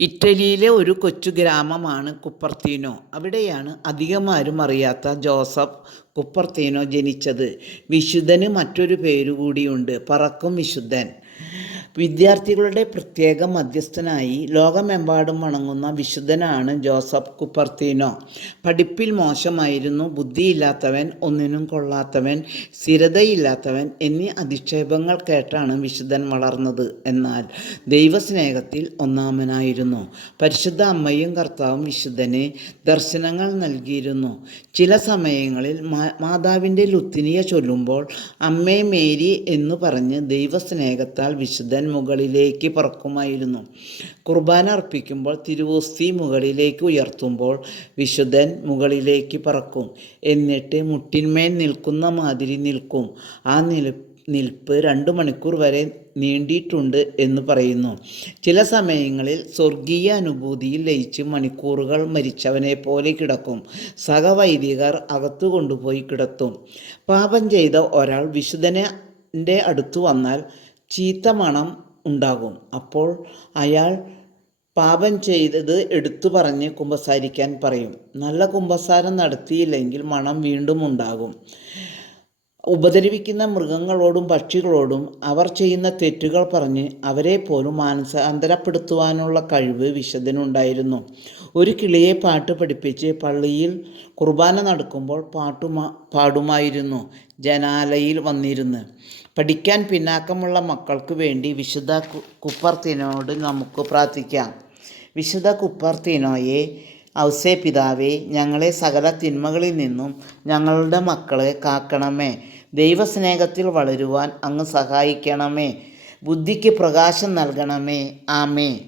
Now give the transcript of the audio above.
ഇറ്റലിയിലെ ഒരു കൊച്ചു ഗ്രാമമാണ് കുപ്പർത്തീനോ. അവിടെയാണ് അധികമാരും അറിയാത്ത ജോസഫ് കുപ്പർത്തീനോ ജനിച്ചത്. വിശുദ്ധന് മറ്റൊരു പേരുകൂടിയുണ്ട് പറക്കും വിശുദ്ധൻ. വിദ്യാർത്ഥികളുടെ പ്രത്യേക മധ്യസ്ഥനായി ലോകമെമ്പാടും വണങ്ങുന്ന വിശുദ്ധനാണ് ജോസഫ് കുപ്പർത്തീനോ. പഠിപ്പിൽ മോശമായിരുന്നു ബുദ്ധിയില്ലാത്തവൻ ഒന്നിനും കൊള്ളാത്തവൻ സ്ഥിരതയില്ലാത്തവൻ എന്നീ അധിക്ഷേപങ്ങൾ കേട്ടാണ് വിശുദ്ധൻ വളർന്നത്. എന്നാൽ ദൈവസ്നേഹത്തിൽ ഒന്നാമനായിരുന്നു. പരിശുദ്ധ അമ്മയും കർത്താവും വിശുദ്ധന് ദർശനങ്ങൾ നൽകിയിരുന്നു. ചില സമയങ്ങളിൽ മാതാവിന്റെ ലുത്തിനിയ ചൊല്ലുമ്പോൾ അമ്മേ മേരി എന്ന് പറഞ്ഞ് ദൈവസ്നേഹത്താൽ വിശുദ്ധൻ മുകളിലേക്ക് പറക്കുമായിരുന്നു. കുർബാന അർപ്പിക്കുമ്പോൾ തിരുവോസ്തി മുകളിലേക്ക് ഉയർത്തുമ്പോൾ വിശുദ്ധൻ മുകളിലേക്ക് പറക്കും. എന്നിട്ട് മുട്ടിന്മേൽ നിൽക്കുന്ന മാതിരി നിൽക്കും. ആ നിൽ നിൽപ്പ് രണ്ട് മണിക്കൂർ വരെ നീണ്ടിയിട്ടുണ്ട് എന്ന് പറയുന്നു. ചില സമയങ്ങളിൽ സ്വർഗീയ അനുഭൂതിയിൽ ലയിച്ച് മണിക്കൂറുകൾ മരിച്ചവനെ പോലെ കിടക്കും. സഹവൈദികർ അകത്തു കൊണ്ടുപോയി കിടത്തും. പാപം ചെയ്ത ഒരാൾ വിശുദ്ധനെ അടുത്തു വന്നാൽ ചീത്ത മണം ഉണ്ടാകും. അപ്പോൾ അയാൾ പാപം ചെയ്തത് എടുത്തു പറഞ്ഞ് കുമ്പസാരിക്കാൻ പറയും. നല്ല കുമ്പസാരം നടത്തിയില്ലെങ്കിൽ മണം വീണ്ടും ഉണ്ടാകും. ഉപദ്രവിക്കുന്ന മൃഗങ്ങളോടും പക്ഷികളോടും അവർ ചെയ്യുന്ന തെറ്റുകൾ പറഞ്ഞ് അവരെ പോലും മാനസാന്തരപ്പെടുത്തുവാനുള്ള കഴിവ് വിശുദ്ധനുണ്ടായിരുന്നു. ഒരു കിളിയെ പാട്ട് പഠിപ്പിച്ച് പള്ളിയിൽ കുർബാന നടക്കുമ്പോൾ പാട്ടുമാ പാടുമായിരുന്നു ജനാലയിൽ വന്നിരുന്ന്. പഠിക്കാൻ പിന്നാക്കമുള്ള മക്കൾക്ക് വേണ്ടി വിശുദ്ധ കുപ്പർത്തിനോട് നമുക്ക് പ്രാർത്ഥിക്കാം. വിശുദ്ധ കുപ്പർത്തിനോയെ ഔസേ പിതാവേ ഞങ്ങളെ സകല തിന്മകളിൽ നിന്നും ഞങ്ങളുടെ മക്കളെ കാക്കണമേ. ദൈവസ്നേഹത്തിൽ വളരുവാൻ അങ്ങ് സഹായിക്കണമേ. ബുദ്ധിക്ക് പ്രകാശം നൽകണമേ. ആമേ